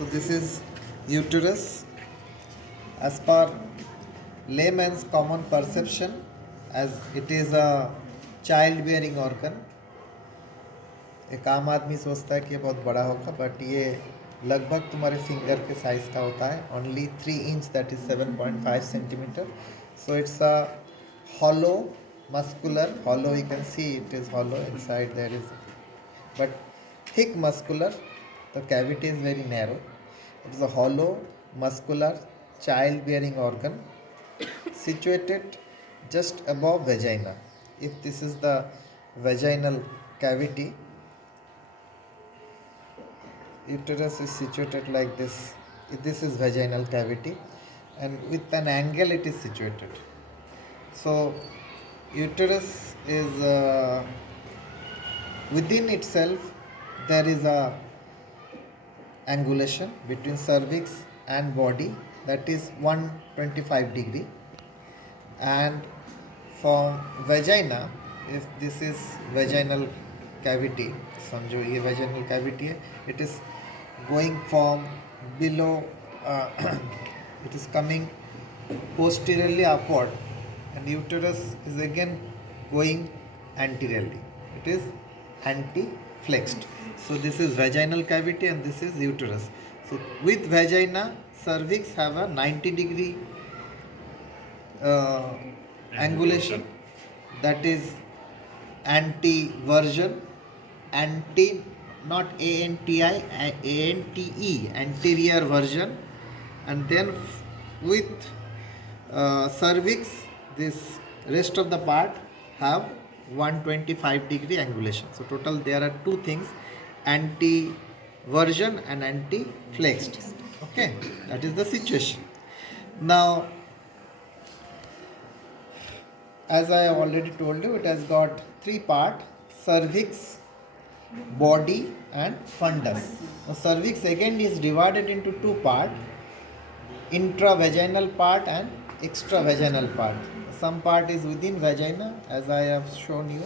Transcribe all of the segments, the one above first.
So this is uterus. As per layman's common perception, as it is a child-bearing organ. एक आम आदमी सोचता है कि ये बहुत बड़ा होगा, बट ये लगभग तुम्हारे फिंगर के साइज का होता है. Only 3 inch, that is 7.5 centimetre. So it's a hollow muscular, hollow, you can see it is hollow inside, there is but thick muscular. The cavity is very narrow. It is a hollow muscular child bearing organ situated just above vagina. If this is the vaginal cavity, uterus is situated like this. If this is vaginal cavity, and with an angle it is situated. So uterus is within itself, there is a angulation between cervix and body, that is 125 degree. And from vagina, if this is vaginal cavity, समझो ये vaginal cavity है, it is going from below, it is coming posteriorly upward, and uterus is again going anteriorly. It is anti-flexed. So this is vaginal cavity and this is uterus. So with vagina, cervix have a 90 degree angulation, that is anti-version, anti, not A-N-T-I, A-N-T-E, anterior version. And then with cervix, this rest of the part have 125 degree angulation. So total there are two things, anti-version and anti-flexed. Okay, that is the situation. Now, as I have already told you, it has got three parts: cervix, body and fundus. Now cervix again is divided into two parts, intravaginal part and extravaginal part. Some part is within vagina, as I have shown you.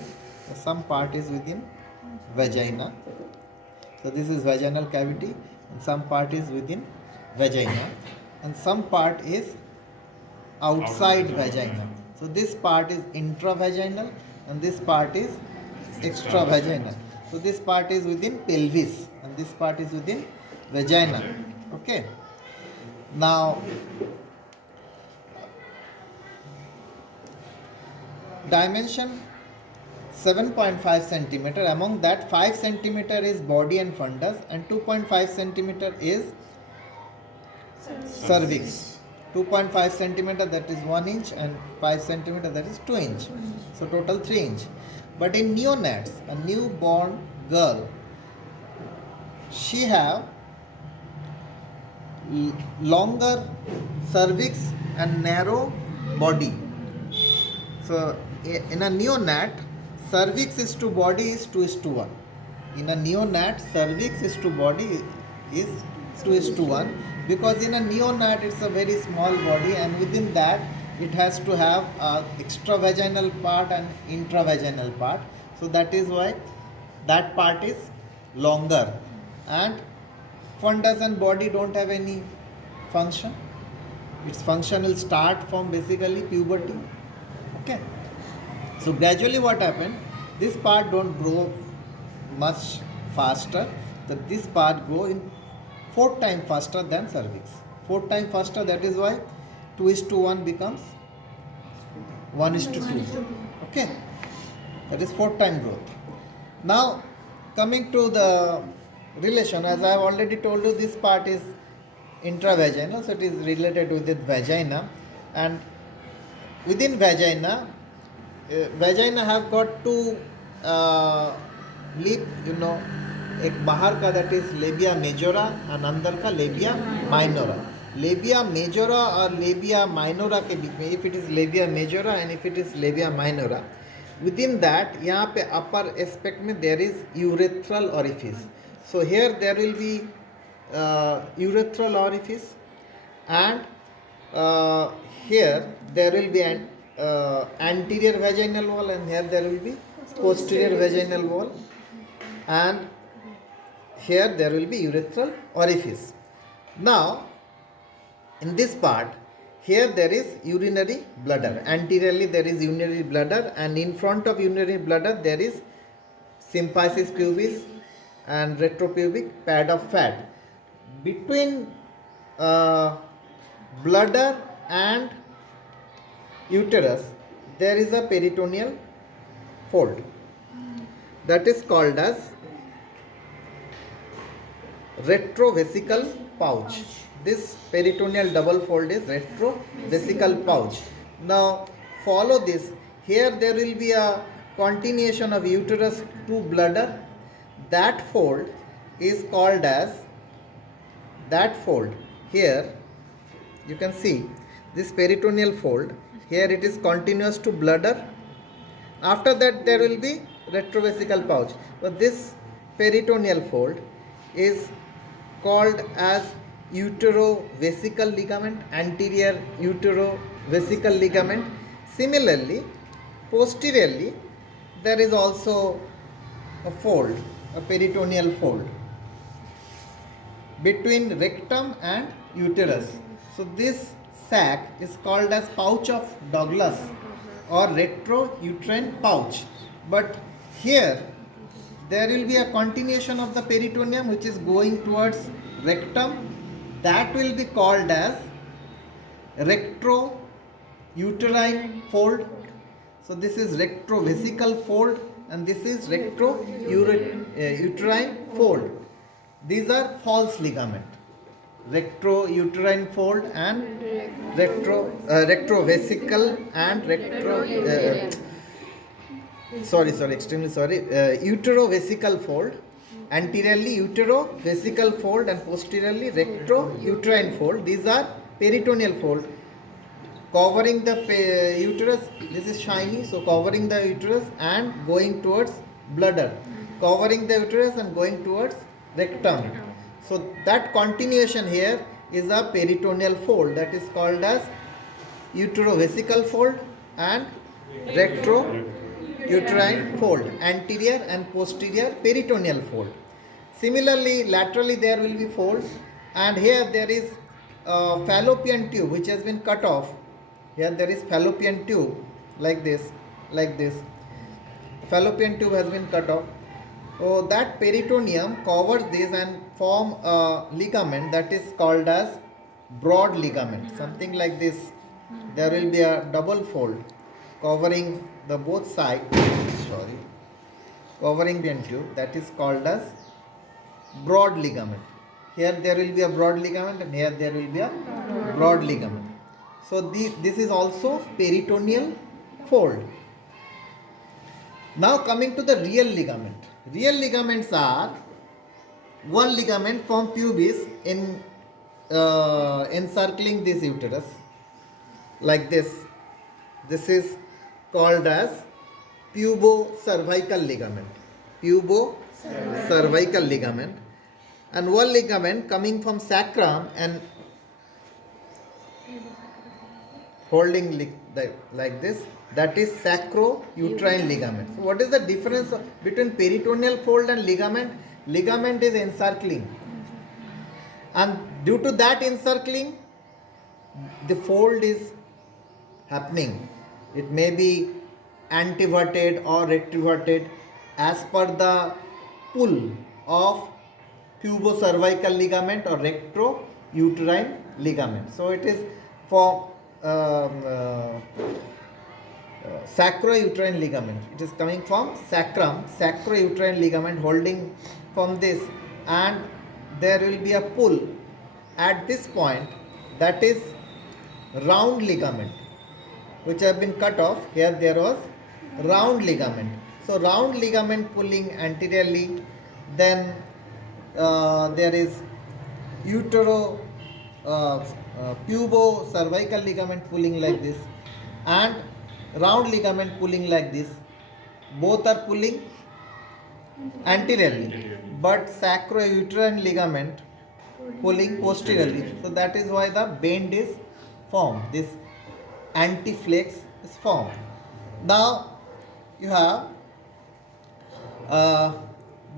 Some part is within vagina. So this is vaginal cavity, and some part is within vagina, and some part is outside vagina. So this part is intravaginal and this part is extravaginal. So this part is within pelvis and this part is within vagina. Okay. Now, dimension 7.5 centimeter. Among that, 5 centimeter is body and fundus, and 2.5 centimeter is cervix. 2.5 centimeter, that is 1 inch, and 5 centimeter, that is 2 inch. So total 3 inch. But in neonates, a newborn girl, she have longer cervix and narrow body. So in a neonat, cervix is to body is 2:1. In a neonat, cervix is to body is 2:1, because in a neonat it's a very small body, and within that it has to have a extravaginal part and intravaginal part. So that is why that part is longer, and fundus and body don't have any function. Its function will start from basically puberty. Okay. So gradually what happened, this part don't grow much faster, that this part grow in 4 times faster than cervix. 4 times faster, that is why 2:1 becomes 1:2. Okay. That is 4 times growth. Now coming to the relation, as I have already told you, this part is intravaginal, so it is related with the vagina, and within vagina, vagina have got two lip, एक बाहर का, that is labia majora, and अंदर का labia minora. Labia majora और labia minora के बीच में, if it is labia majora and if it is labia minora, within that, यहाँ पे upper aspect में there is urethral orifice. So here there will be urethral orifice, and here there will be an anterior vaginal wall, and here there will be posterior vaginal wall, and here there will be urethral orifice. Now, in this part, here there is urinary bladder. Anteriorly there is urinary bladder, and in front of urinary bladder there is symphysis pubis and retropubic pad of fat. Between bladder and uterus there is a peritoneal fold that is called as retrovesical pouch. This peritoneal double fold is retrovesical pouch. Now follow this. Here there will be a continuation of uterus to bladder. That fold is called as that fold. Here you can see this peritoneal fold. Here it is continuous to bladder. After that there will be retrovesical pouch. But this peritoneal fold is called as uterovesical ligament, anterior uterovesical ligament. Similarly, posteriorly there is also a fold, a peritoneal fold between rectum and uterus. So this sac is called as pouch of Douglas or retrouterine pouch. But here there will be a continuation of the peritoneum which is going towards rectum. That will be called as retrouterine fold. So this is retrovesical fold and this is retrouterine fold. These are false ligament. Retrouterine fold and retrovesical and uterovesical fold. Anteriorly uterovesical fold and posteriorly retrouterine fold. These are peritoneal fold covering the uterus. This is shiny, so covering the uterus and going towards bladder, covering the uterus and going towards rectum. So that continuation here is a peritoneal fold, that is called as uterovesical fold and retrouterine fold, anterior and posterior peritoneal fold. Similarly, laterally there will be folds, and here there is a fallopian tube which has been cut off. Here there is fallopian tube like this. Fallopian tube has been cut off. So that peritoneum covers this and form a ligament that is called as broad ligament, something like this. There will be a double fold covering the both sides, covering the tube, that is called as broad ligament. Here there will be a broad ligament and here there will be a broad ligament. So this is also peritoneal fold. Now coming to the real ligament. Real ligaments are one ligament from pubis in encircling this uterus like this. This is called as pubocervical ligament. Pubocervical ligament. And one ligament coming from sacrum and holding like this, that is sacro-uterine ligament. So what is the difference between peritoneal fold and ligament? Ligament is encircling, and due to that encircling the fold is happening. It may be anteverted or retroverted as per the pull of pubocervical ligament or retrouterine ligament. So it is for sacro-uterine ligament. It is coming from sacrum, sacro-uterine ligament holding from this, and there will be a pull at this point, that is round ligament which have been cut off. Here there was round ligament. So round ligament pulling anteriorly, then there is pubocervical ligament pulling like this and round ligament pulling like this. Both are pulling anteriorly, but sacro-uterine ligament pulling posteriorly. So that is why the bend is formed. This antiflex is formed. Now you have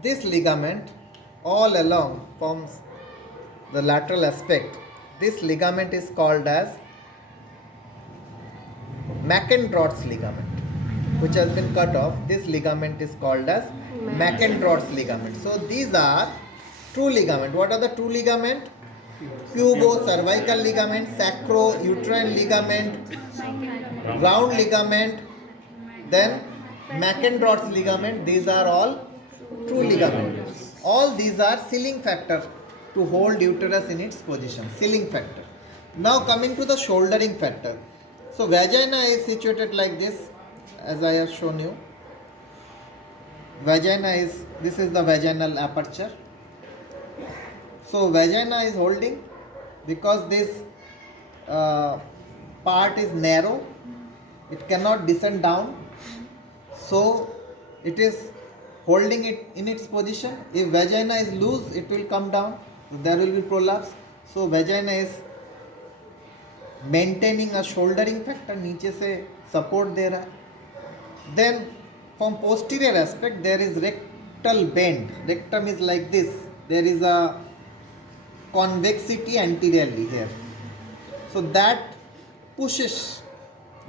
this ligament all along forms the lateral aspect, this ligament is called as McEnroe's ligament, which has been cut off. This ligament is called as McEnroe's ligament. So these are true ligament. What are the true ligament? Pubo-cervical ligament, sacro-uterine ligament, round ligament, then McEnroe's ligament. These are all true ligament. All these are sealing factor to hold uterus in its position. Sealing factor. Now coming to the shouldering factor. So vagina is situated like this, as I have shown you. This is the vaginal aperture. So vagina is holding because this part is narrow, it cannot descend down, so it is holding it in its position. If vagina is loose, it will come down, there will be prolapse. So vagina is maintaining a shouldering factor, नीचे से support दे रहा है. Then from posterior aspect there is rectal bend. Rectum is like this. There is a convexity anteriorly here. So that pushes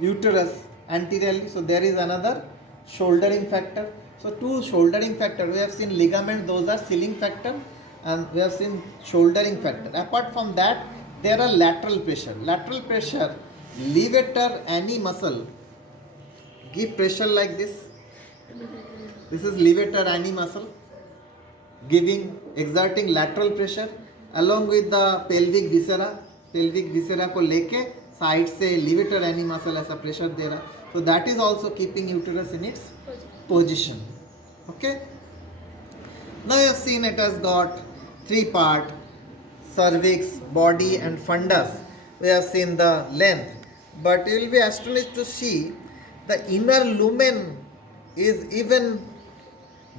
uterus anteriorly. So there is another shouldering factor. So two shouldering factor. We have seen ligament, those are sealing factor, and we have seen shouldering factor. Apart from that, there are lateral pressure. Lateral pressure, levator any muscle. Give pressure like this. This is levator any muscle, exerting lateral pressure along with the pelvic viscera. Pelvic viscera को लेके side से levator any muscle ऐसा pressure दे रहा. So that is also keeping uterus in its position. Okay. Now you have seen it has got three part: cervix, body, and fundus. We have seen the length, but you will be astonished to see the inner lumen is even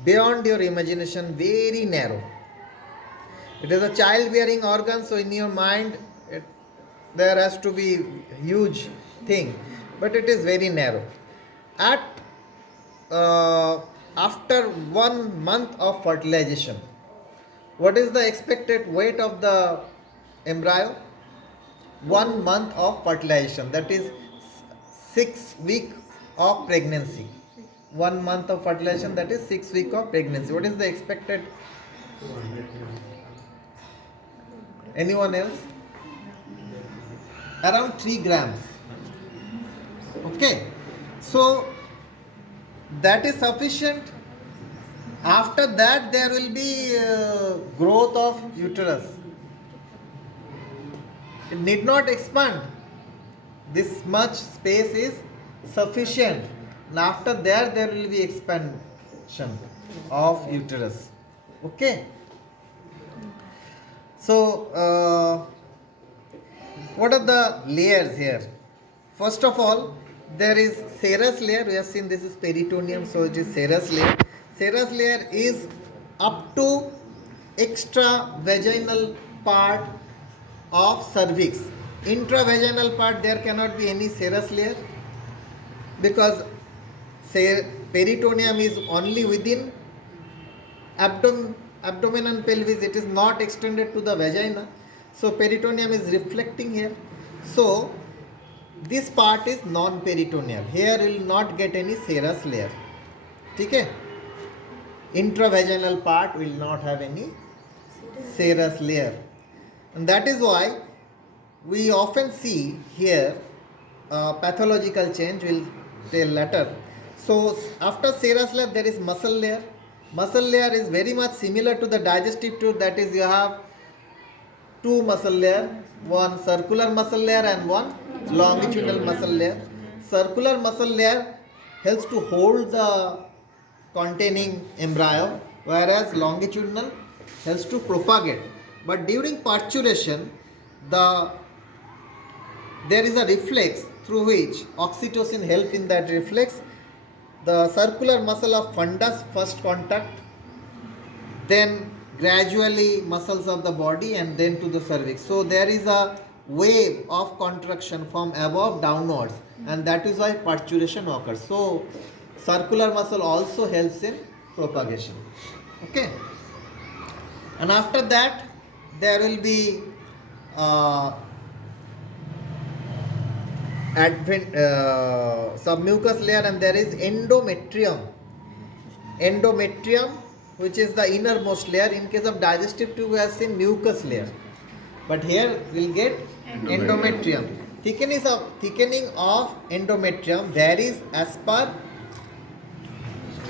beyond your imagination, very narrow. It is a child-bearing organ, so in your mind there has to be huge thing, but it is very narrow. After 1 month of fertilization, what is the expected weight of the embryo? 1 month of fertilization, that is 6 weeks of pregnancy. 1 month of fertilization, that is 6 weeks of pregnancy. What is the expected? Anyone else? Around 3 grams. Okay. So that is sufficient. After that there will be growth of uterus. It need not expand. This much space is sufficient. And after that there will be expansion of uterus. Okay. So what are the layers here? First of all, there is serous layer. We have seen this is peritoneum, so it is serous layer. Serous layer is up to extravaginal part of cervix. Intravaginal part there cannot be any serous layer because peritoneum is only within abdomen and pelvis. It is not extended to the vagina. So peritoneum is reflecting here. So this part is non-peritoneal. Here you will not get any serous layer. Okay? Intravaginal part will not have any serous layer. And that is why we often see here pathological change, will tell later. So after serous layer there is muscle layer. Muscle layer is very much similar to the digestive tube, that is you have two muscle layer, one circular muscle layer and one longitudinal muscle layer. Circular muscle layer helps to hold the containing embryo, whereas longitudinal helps to propagate. But during parturition, there is a reflex through which oxytocin helps in that reflex. The circular muscle of fundus first contact, then gradually muscles of the body, and then to the cervix. So there is a wave of contraction from above downwards, and that is why parturition occurs. So circular muscle also helps in propagation. Okay. And after that there will be uh, submucous layer, and there is endometrium. Endometrium, which is the innermost layer. In case of digestive tube, we have seen mucus layer, but here we'll get endometrium. Thickening of endometrium varies as per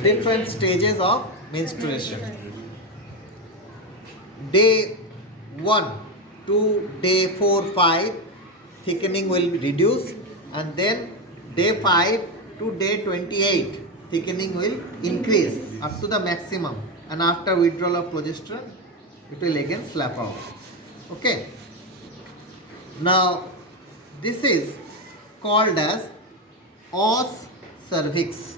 different stages of menstruation. Day 1 to day 4, 5, thickening will reduce, and then day 5 to day 28, thickening will increase up to the maximum, and after withdrawal of progesterone, it will again slap out. Okay. Now, this is called as os cervix.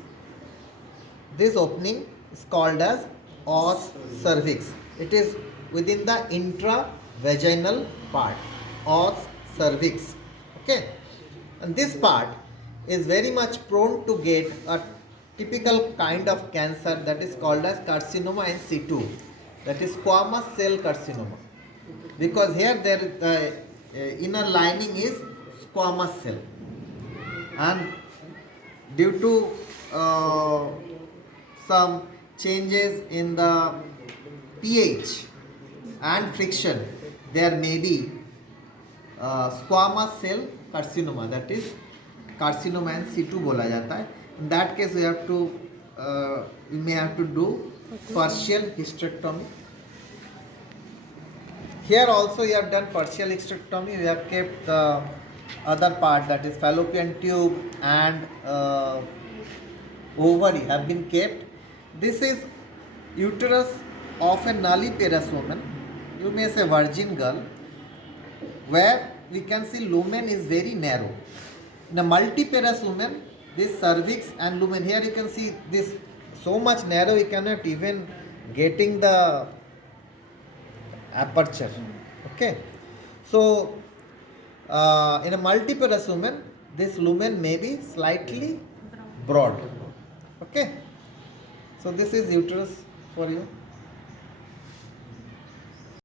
This opening is called as os cervix. It is within the intravaginal part, os cervix. Okay, and this part is very much prone to get a typical kind of cancer that is called as carcinoma in situ, that is squamous cell carcinoma, because here the inner lining is squamous cell, and due to some changes in the pH and friction, there may be squamous cell carcinoma, that is carcinoma in situ बोला जाता है. In that case, we may have to do partial hysterectomy. Here also we have done partial hysterectomy. We have kept the other part, that is fallopian tube and ovary have been kept. This is uterus of a nulliparous woman, you may say virgin girl, where we can see lumen is very narrow. In a multiparous woman, this cervix and lumen, here you can see this so much narrow, you cannot even getting the aperture. Okay, so in a multiparous woman, this lumen may be slightly broad. Okay, so this is uterus for you.